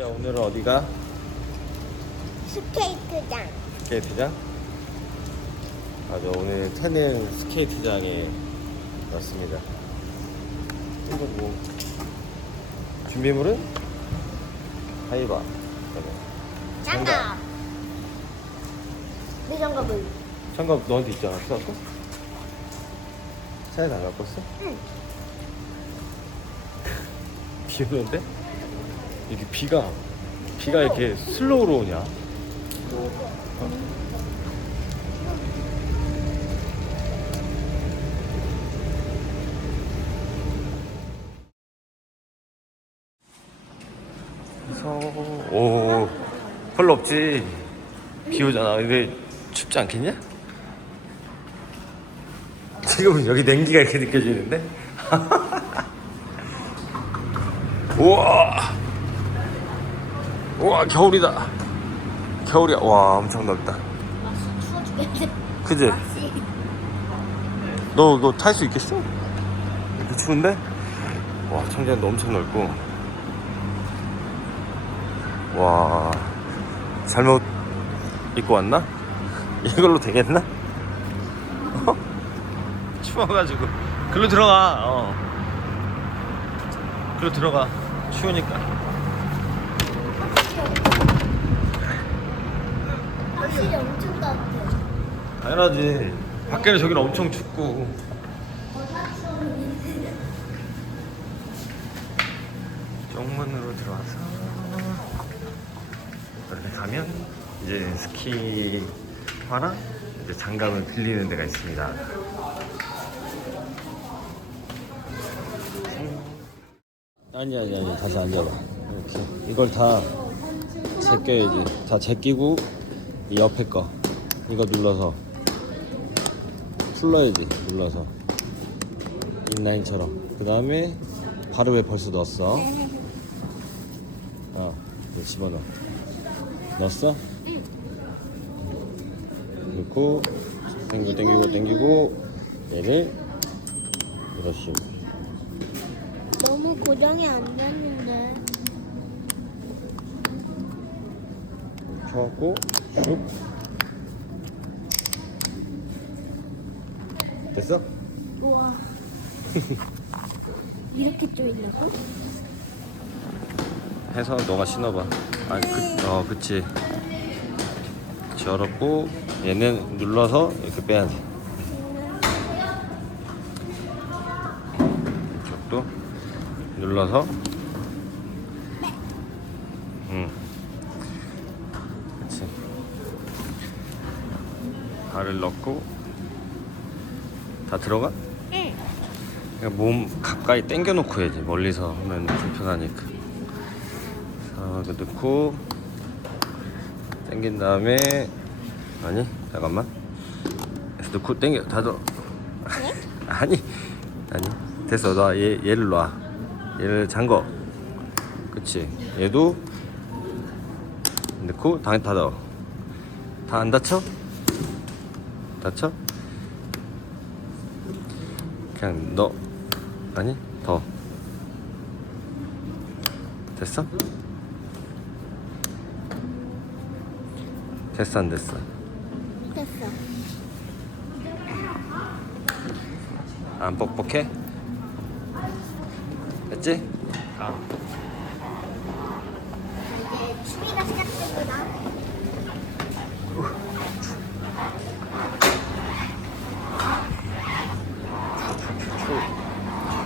우리야 오늘은 어디가? 스케이트장. 스케이트장? 맞아 오늘 테닐 스케이트장에 왔습니다 이거 뭐 준비물은? 하이바 장갑. 내 장갑은? 장갑 너한테 아까? 차에다 안 갖고 왔어? 응. 비 오는데? 이게 비가 비가 이렇게 슬로우로 오냐? 그래서 오 별로 없지 비 오잖아 근데 춥지 않겠냐? 지금 여기 냉기가 이렇게 느껴지는데? 우와 우와 겨울이다 겨울이야 와 엄청 죽겠는데. 그지? 맛이. 너너 탈 수 있겠어? 이렇게 추운데? 와 청량도 엄청 넓고 와 잘못 입고 왔나? 이걸로 되겠나? 어? 추워가지고 글로 들어가 어 글로 들어가 추우니까 확실히 엄청 따뜻해. 당연하지 밖에는 저기는 엄청 춥고 쪽문으로 들어와서 이렇게 가면 이제 스키화랑 이제 장갑을 빌리는 데가 있습니다. 아니 아니 아니 다시 앉아봐. 이렇게 이걸 다 제껴야지. 다 제끼고 이 옆에 거 이거 눌러서 풀러야지 눌러서 인라인처럼 그 다음에 발을 왜 벌써 넣었어? 어 집어넣어 넣었어? 넣고 당기고 당기고 당기고 얘를 식으로 너무 고정이 안 됐는데. 켜고 슉 됐어? 우와. 이렇게 쪼이려고? 해서 너가 신어봐. 아니 그, 어. 그치 열었고 얘는 눌러서 이렇게 빼야 돼. 이쪽도 눌러서. 응. 그치. 발을 넣고 다 들어가? 응. 그냥 몸 가까이 당겨 놓고 해야지. 멀리서 하면 불편하니까. 자 넣고 당긴 다음에 아니 잠깐만. 넣고 당겨. 닫아 아니 아니. 됐어. 놔. 얘, 얘를 놔. 얘를 잠궈 그치? 얘도 넣고 다 닫아 다안 닫혀? 닫혀? 그냥 너 아니 더 됐어? 됐어 안 됐어? 됐어. 안 뻑뻑해? 됐지? 가 이제 추위가 시작됩니다.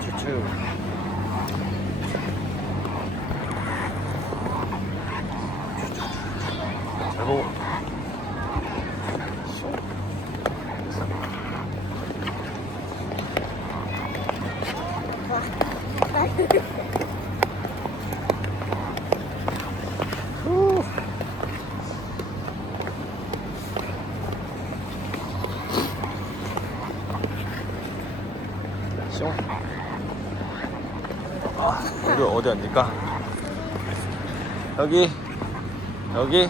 추추 잘 보고 시원 아, 여기 어디 앉을까? 여기 여기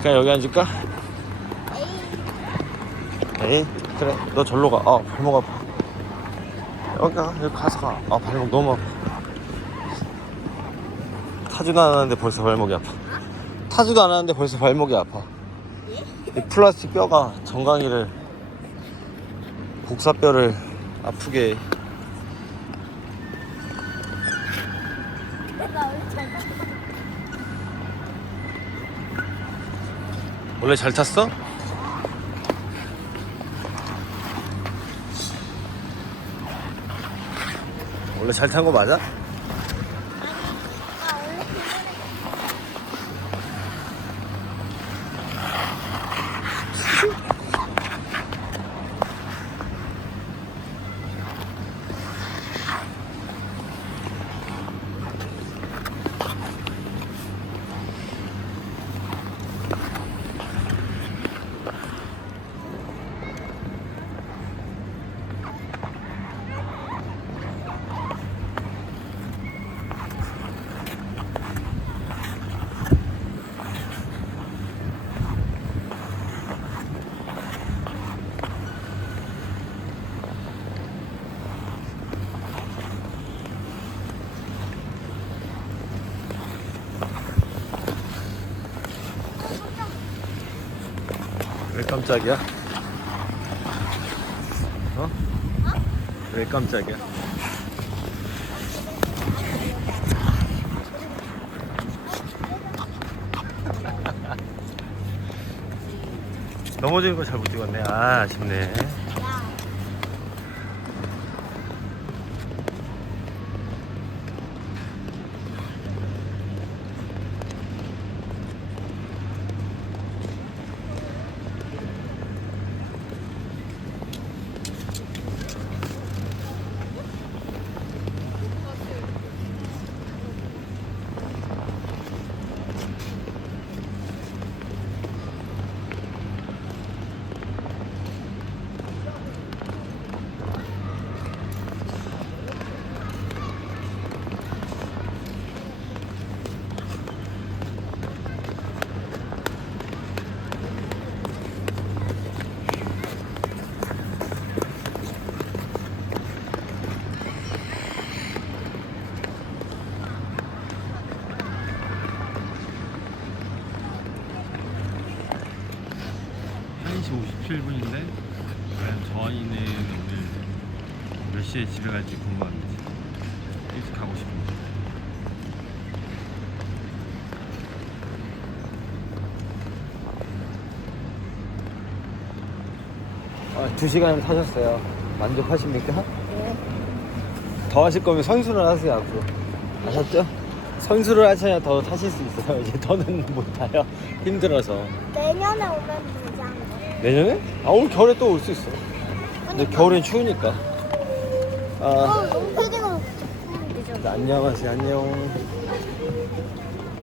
그냥 여기 앉을까? 에이 그래 너 절로 가. 아 발목 아파. 여기 가 여기 가서 가. 아 발목 너무 아파. 타지도 않았는데 벌써 발목이 아파. 타지도 않았는데 벌써 발목이 아파. 이 플라스틱 뼈가 정강이를 곡사뼈를 아프게. 원래 잘 탔어? 원래 잘 탄 거 맞아? 깜짝이야? 어? 왜 깜짝이야? 넘어지는 거 잘 못 찍었네. 아, 아쉽네. 야, 한시 57분인데 과연 저희는 오늘 몇 시에 집에 갈지 궁금합니다. 일찍 가고 싶습니다. 아, 두 시간을 타셨어요. 만족하십니까? 더 하실 거면 선수를 하세요 앞으로. 아셨죠? 선수를 하셔야 더 타실 수 있어요. 이제 더는 못 타요. 힘들어서. 내년에 오면 않나? 내년에? 아 올 겨울에 또 올 수 있어. 근데 겨울엔 추우니까. 아, 어, 너무 안녕하세요. 안녕.